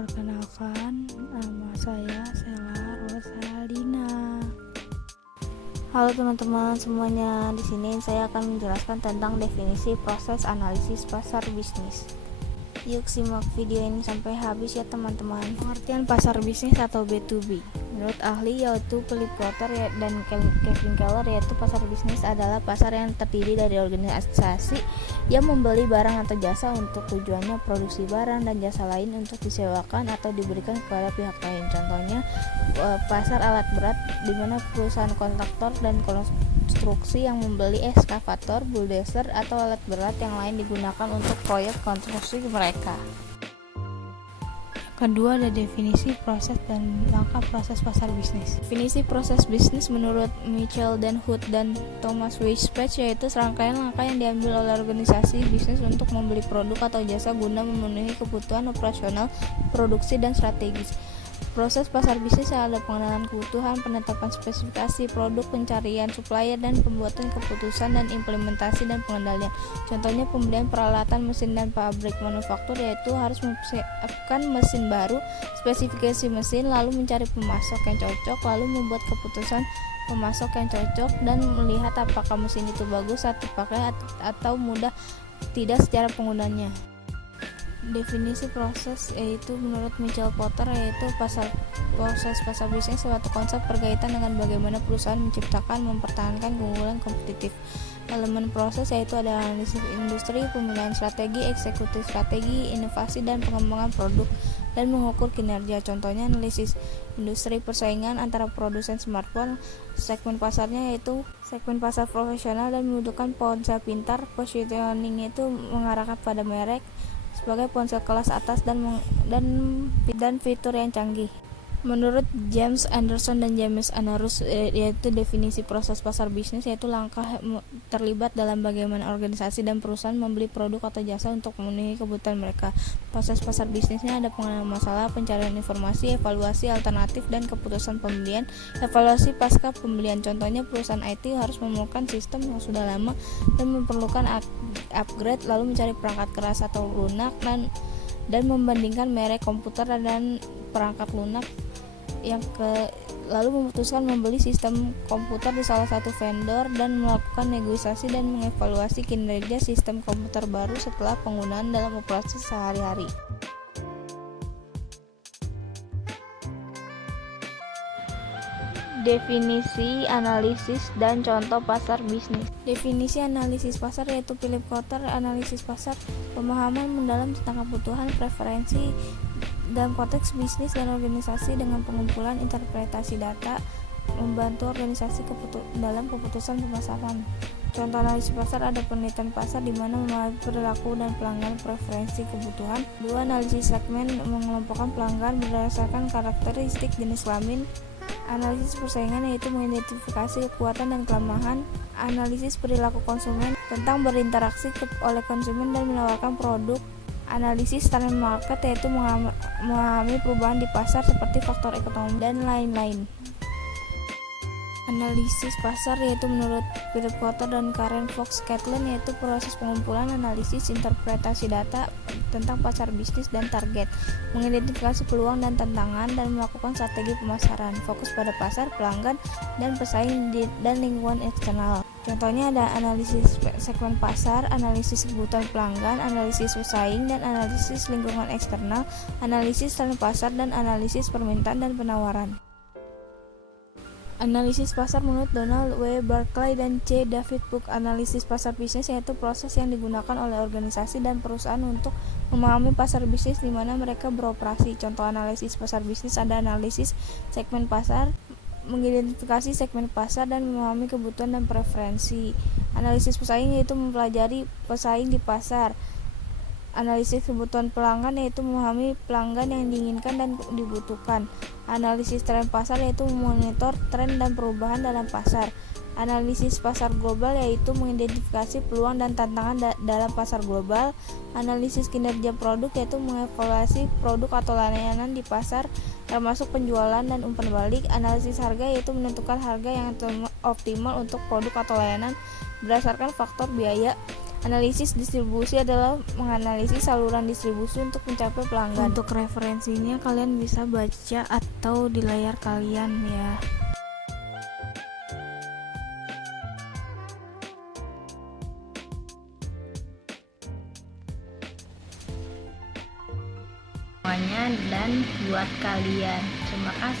Perkenalkan, nama saya Sela Rosalina. Halo teman-teman semuanya, di sini saya akan menjelaskan tentang definisi proses analisis pasar bisnis. Yuk simak video ini sampai habis ya teman-teman. Pengertian pasar bisnis atau B2B. Menurut ahli yaitu Philip Kotler dan Kevin Keller, yaitu pasar bisnis adalah pasar yang terdiri dari organisasi yang membeli barang atau jasa untuk tujuannya produksi barang dan jasa lain untuk disewakan atau diberikan kepada pihak lain. Contohnya pasar alat berat, di mana perusahaan kontraktor dan konstruksi yang membeli eskavator, bulldozer atau alat berat yang lain digunakan untuk proyek konstruksi mereka. Kedua, ada definisi proses dan langkah proses pasar bisnis. Definisi proses bisnis menurut Mitchell dan Hood dan Thomas Weisbach yaitu serangkaian langkah yang diambil oleh organisasi bisnis untuk membeli produk atau jasa guna memenuhi kebutuhan operasional, produksi, dan strategis. Proses pasar bisnis ada pengenalan kebutuhan, penetapan spesifikasi produk, pencarian supplier, dan pembuatan keputusan dan implementasi dan pengendalian. Contohnya pembelian peralatan mesin dan pabrik manufaktur, yaitu harus mempersiapkan mesin baru, spesifikasi mesin, lalu mencari pemasok yang cocok, lalu membuat keputusan pemasok yang cocok, dan melihat apakah mesin itu bagus saat dipakai atau mudah tidak secara penggunanya. Definisi proses yaitu menurut Michael Porter yaitu proses pasar bisnis suatu konsep berkaitan dengan bagaimana perusahaan menciptakan mempertahankan keunggulan kompetitif. Elemen proses yaitu ada analisis industri, pemilihan strategi, eksekusi strategi, inovasi dan pengembangan produk, dan mengukur kinerja. Contohnya analisis industri persaingan antara produsen smartphone, segmen pasarnya yaitu segmen pasar profesional dan membutuhkan ponsel pintar, positioning itu mengarahkan pada merek sebagai ponsel kelas atas dan fitur yang canggih. Menurut James Anderson dan James Anarus, yaitu definisi proses pasar bisnis yaitu langkah terlibat dalam bagaimana organisasi dan perusahaan membeli produk atau jasa untuk memenuhi kebutuhan mereka. Proses pasar bisnisnya ada pengenalan masalah, pencarian informasi, evaluasi alternatif, dan keputusan pembelian. Evaluasi pasca pembelian, contohnya perusahaan IT harus menemukan sistem yang sudah lama dan memerlukan upgrade, lalu mencari perangkat keras atau lunak dan membandingkan merek komputer dan perangkat lunak lalu memutuskan membeli sistem komputer di salah satu vendor dan melakukan negosiasi dan mengevaluasi kinerja sistem komputer baru setelah penggunaan dalam operasi sehari-hari. Definisi, analisis, dan contoh pasar bisnis. Definisi analisis pasar yaitu Philip Kotler. Analisis pasar, pemahaman mendalam tentang kebutuhan, preferensi dalam konteks bisnis dan organisasi dengan pengumpulan interpretasi data, membantu organisasi dalam keputusan pemasaran. Contoh analisis pasar ada penelitian pasar di mana memahami perilaku dan pelanggan, preferensi, kebutuhan. 2. Analisis segmen, mengelompokkan pelanggan berdasarkan karakteristik jenis kelamin. Analisis persaingan yaitu mengidentifikasi kekuatan dan kelemahan. Analisis perilaku konsumen tentang berinteraksi oleh konsumen dan menawarkan produk. Analisis trend market yaitu memahami perubahan di pasar seperti faktor ekonomi dan lain-lain. Analisis pasar yaitu menurut Philip Kotler dan Karen Fox Catlin yaitu proses pengumpulan, analisis, interpretasi data tentang pasar bisnis dan target, mengidentifikasi peluang dan tantangan, dan melakukan strategi pemasaran, fokus pada pasar, pelanggan, dan pesaing dan lingkungan eksternal. Contohnya ada analisis segmen pasar, analisis kebutuhan pelanggan, analisis pesaing, dan analisis lingkungan eksternal, analisis tren pasar, dan analisis permintaan dan penawaran. Analisis pasar menurut Donald W. Barclay dan C. David Book. Analisis pasar bisnis yaitu proses yang digunakan oleh organisasi dan perusahaan untuk memahami pasar bisnis di mana mereka beroperasi. Contoh analisis pasar bisnis ada analisis segmen pasar, mengidentifikasi segmen pasar dan memahami kebutuhan dan preferensi. Analisis pesaing yaitu mempelajari pesaing di pasar. Analisis kebutuhan pelanggan yaitu memahami pelanggan yang diinginkan dan dibutuhkan. Analisis tren pasar yaitu memonitor tren dan perubahan dalam pasar. Analisis pasar global yaitu mengidentifikasi peluang dan tantangan dalam pasar global. Analisis kinerja produk yaitu mengevaluasi produk atau layanan di pasar termasuk penjualan dan umpan balik. Analisis harga yaitu menentukan harga yang optimal untuk produk atau layanan berdasarkan faktor biaya. Analisis distribusi adalah menganalisis saluran distribusi untuk mencapai pelanggan. Untuk referensinya kalian bisa baca atau di layar kalian ya. Semuanya dan buat kalian. Terima kasih.